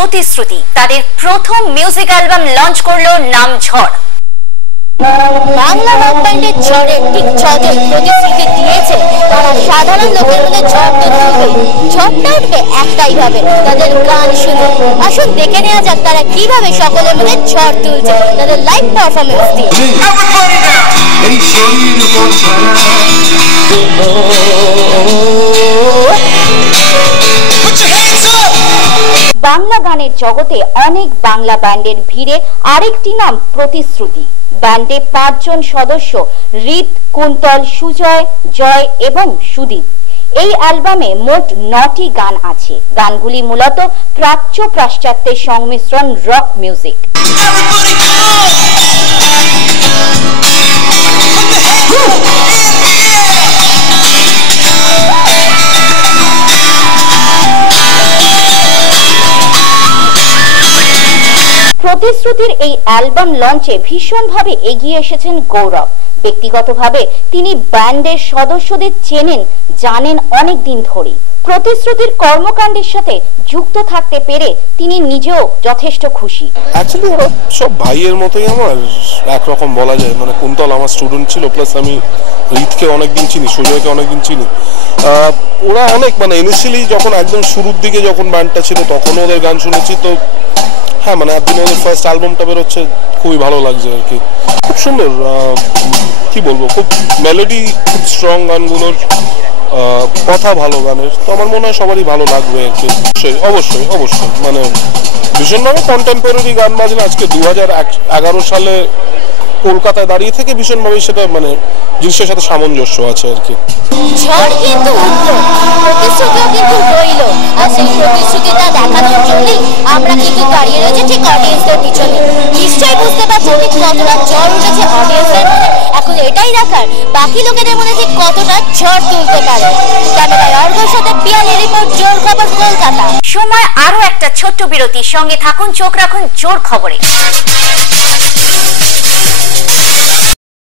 প্রতিশ্রুতি তাদের প্রথম মিউজিক অ্যালবাম লঞ্চ করলো নাম ঝড়। বাংলা রক ব্যান্ডের ঝড়ের ঠিক ছজন প্রতিশ্রুতি দিয়েছে তারা সাধারণ লোকের মধ্যে ঝড় তো তুলবে। ঝড়টা উঠবে একটাই ভাবে, তাদের গান শুনে। আসুন দেখে নেওয়া যাক তারা কিভাবে সকলের মধ্যে ঝড় তুলছে তাদের লাইভ পারফরমেন্স দিয়ে। বাংলা গানের জগতে অনেক বাংলা ব্যান্ডের ভিড়ে আরেকটি নাম প্রতিশ্রুতি। ব্যান্ডে 5 জন সদস্য রিত, কুন্তল, সুজয়, জয় এবং সুদীপ। এই অ্যালবামে মোট 9টি গান আছে। গানগুলি মূলত প্রাচ্য পাশ্চাত্যের সংমিশ্রণ রক মিউজিক। প্রতিশ্রুতির এই অ্যালবাম লঞ্চে ভীষণভাবে এগিয়ে এসেছেন গৌরব। ব্যক্তিগতভাবে তিনি ব্যান্ডের সদস্যদের চেনেন, জানেন অনেক দিন ধরে। প্রতিশ্রুতির কর্মকাণ্ডের সাথে যুক্ত থাকতে পেরে তিনি নিজেও যথেষ্ট খুশি। অ্যাকচুয়ালি ওরা সব ভাইয়ের মতোই আমার, একরকম বলা যায়। মানে কুন্তল আমার স্টুডেন্ট ছিল, প্লাস আমি রিতকে অনেকদিন চিনি, সুজয়কে অনেকদিন চিনি। ওরা অনেক মানে ইনিশিয়ালি যখন একদম শুরুর দিকে যখন ব্যান্ডটা ছিল তখনও ওদের গান শুনেছি। তো হ্যাঁ, মানে একদিন ওদের ফার্স্ট অ্যালবামটা বেরোচ্ছে, খুবই ভালো লাগছে আর কি। খুব সুন্দর, কি বলবো, খুব মেলোডি, খুব স্ট্রং গানগুলোর, কথা ভালো গানের। তো আমার মনে হয় সবারই ভালো লাগবে আর কি। অবশ্যই অবশ্যই মানে ভীষণভাবে কন্টেম্পোরারি গান বাজনা। আজকে 2011 সালে কলকাতায় দাঁড়িয়ে থেকে ভীষণভাবে সেটা মানে জিনিসের সাথে সামঞ্জস্য আছে আর কি। ঝড় কিন্তু উঠলো, প্রতিশ্রুতিও কিন্তু রইল। আর সেই প্রতিশ্রুতিটা দেখানোর জন্যই আমরা কিন্তু দাঁড়িয়ে রয়েছি ঠিক অডিয়েন্সের পিছনে। নিশ্চয়ই বুঝতে পারছেন ঠিক কতটা ঝড় উঠেছে অডিয়েন্সের মনে। এখন এটাই দেখার বাকি লোকেদের মনে ঠিক কতটা ঝড় তুলতে পারে। ক্যামেরায় অর্ঘর সাথে পিয়ালি রিপোর্ট, জোর খবর, কলকাতা। সময় আরো একটা ছোট্ট বিরতি, সঙ্গে থাকুন, চোখ রাখুন জোর খবরে।